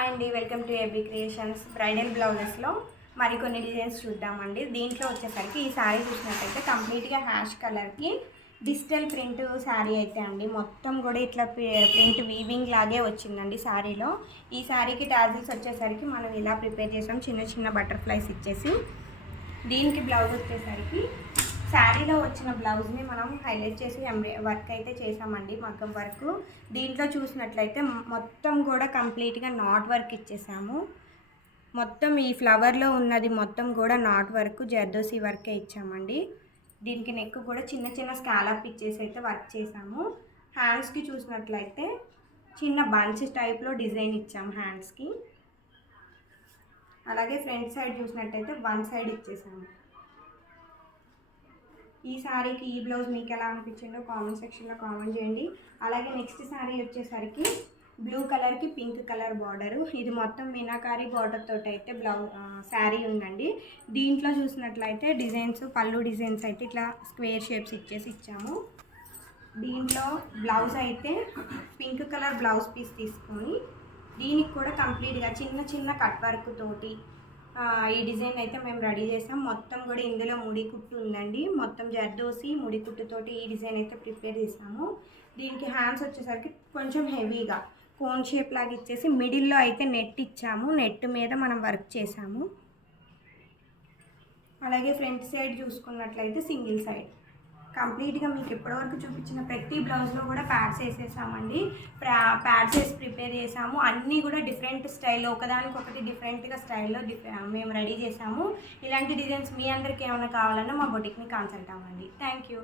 Hi అండి, welcome to AB creations. Bridal బ్లౌజెస్లో మరికొన్ని డిజైన్స్ చూద్దామండి. దీంట్లో వచ్చేసరికి ఈ శారీ చూసినట్టయితే కంప్లీట్గా హ్యాష్ కలర్కి డిజిటల్ ప్రింట్ శారీ అయితే అండి. మొత్తం కూడా ఇట్లా ప్రింట్ వీవింగ్ లాగే వచ్చిందండి శారీలో. ఈ శారీకి టాజిల్స్ వచ్చేసరికి మనం ఇలా ప్రిపేర్ చేసాం, చిన్న చిన్న బటర్ఫ్లైస్ ఇచ్చేసి. దీనికి బ్లౌజ్ వచ్చేసరికి శారీలో వచ్చిన బ్లౌజ్ని మనం హైలైట్ చేసి వర్క్ అయితే చేసామండి, మగ్గం వర్క్. దీంట్లో చూసినట్లయితే మొత్తం కూడా కంప్లీట్గా నాట్ వర్క్ ఇచ్చేసాము. మొత్తం ఈ ఫ్లవర్లో ఉన్నది మొత్తం కూడా నాట్ వర్క్, జర్దోసి వర్కే ఇచ్చామండి. దీనికి నెక్ కూడా చిన్న చిన్న స్కాలప్ ఇచ్చేసి అయితే వర్క్ చేసాము. హ్యాండ్స్కి చూసినట్లయితే చిన్న బంచ్ టైప్లో డిజైన్ ఇచ్చాము హ్యాండ్స్కి. అలాగే ఫ్రంట్ సైడ్ చూసినట్టయితే వన్ సైడ్ ఇచ్చేసాము. ఈ శారీకి ఈ బ్లౌజ్ మీకు ఎలా అనిపించిందో కామెంట్ సెక్షన్లో కామెంట్ చేయండి. అలాగే నెక్స్ట్ శారీ వచ్చేసరికి బ్లూ కలర్కి పింక్ కలర్ బార్డరు. ఇది మొత్తం మీనాకారి బార్డర్ తోటి అయితే శారీ ఉందండి. దీంట్లో చూసినట్లయితే డిజైన్స్, పళ్ళు డిజైన్స్ అయితే ఇట్లా స్క్వేర్ షేప్స్ ఇచ్చాము. దీంట్లో బ్లౌజ్ అయితే పింక్ కలర్ బ్లౌజ్ పీస్ తీసుకొని దీనికి కూడా కంప్లీట్గా చిన్న చిన్న కట్ వర్క్ తోటి ఈ డిజైన్ అయితే మేము రెడీ చేసాం. మొత్తం కూడా ఇందులో ముడి కుట్టు ఉందండి. మొత్తం జర్దోసి ముడి కుట్టుతోటి ఈ డిజైన్ అయితే ప్రిపేర్ చేసాము. దీనికి హ్యాండ్స్ వచ్చేసరికి కొంచెం హెవీగా కోన్ షేప్ లాగా ఇచ్చేసి మిడిల్లో అయితే నెట్ ఇచ్చాము. నెట్ మీద మనం వర్క్ చేసాము. అలాగే ఫ్రంట్ సైడ్ చూసుకున్నట్లయితే సింగిల్ సైడ్ కంప్లీట్గా మీకు ఇప్పటివరకు చూపించిన ప్రతి బ్లౌజ్లో కూడా ప్యాడ్స్ వేసేసామండి. ప్యాడ్స్ వేసి ప్రిపేర్ చేసాము. అన్నీ కూడా డిఫరెంట్ స్టైల్లో, ఒకదానికొకటి డిఫరెంట్గా స్టైల్లో మేము రెడీ చేసాము. ఇలాంటి డిజైన్స్ మీ అందరికీ ఏమైనా కావాలన్నా మా బొటిక్ని కన్సల్ట్ అవ్వండి. Thank you.